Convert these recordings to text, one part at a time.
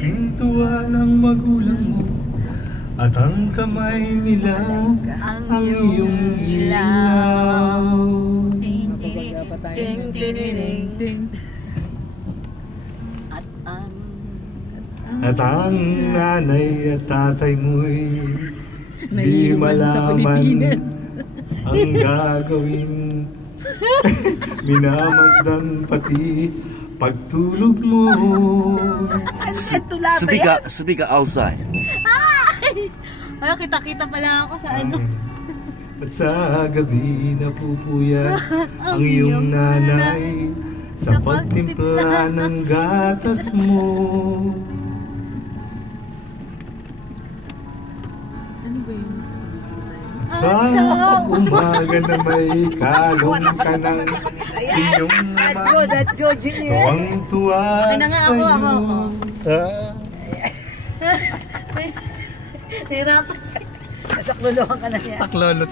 Pintuan ng magulang mo at ang kamay nila ang iyong ilaw. At ang nanay at tatay mo'y di malaman ang gagawin. Minamasdan pati pagtulog mo. Speak outside. Ay, kita-kita pala ako sa ano. At sa gabi napupuyat ang iyong nanay sa pagtimpla ng gatas mo. Ano ba yun? At sa umaga na may kalong ka ng iyong naman. Let's go, Junior. Tuwang-tuwa Ako. Nahirapan siya. Sakluluhan ka na yan. Saklolo.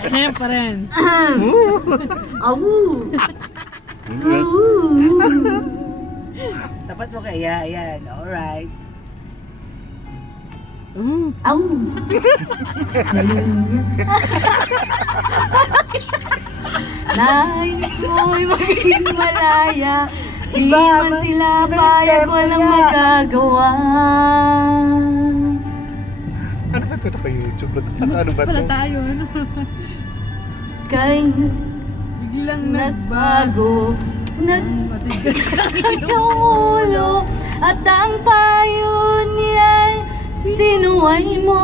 Ahem pa rin. Tapat mo kaya, yan. Alright. Nais mo'y maging malaya, di man sila payag, walang magagawa. Ano ba ito? Naka-YouTube ba ito? Ano ba ito? Pala tayo, ano? Kay biglang nagbago, nagmatigas ang ulo, at ang payo niya'y sinuway mo.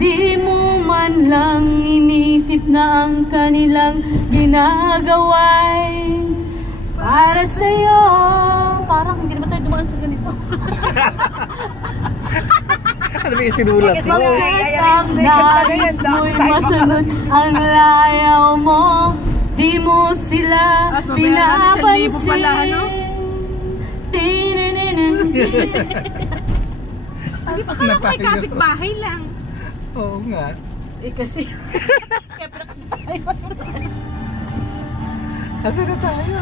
Di mo man lang inisip na ang kanilang ginagawa'y para sa'yo. Parang hindi naman tayo dumaan sa ganito. Ano ba yung sinulat mo? Ang nais mo'y masunod ang layaw mo, di mo sila pinapansin. Akala ko ay kapit-bahay lang. Oo nga. Eh kasi kaya pinakapit-bahay ko. Asa na tayo?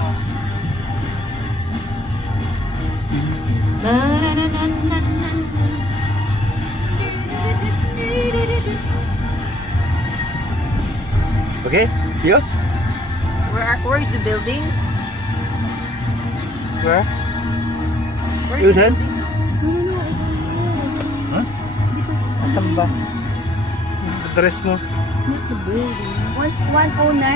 Okay, you? Where is the building? Where? You then? Huh? Asan ba? Address mo? 109.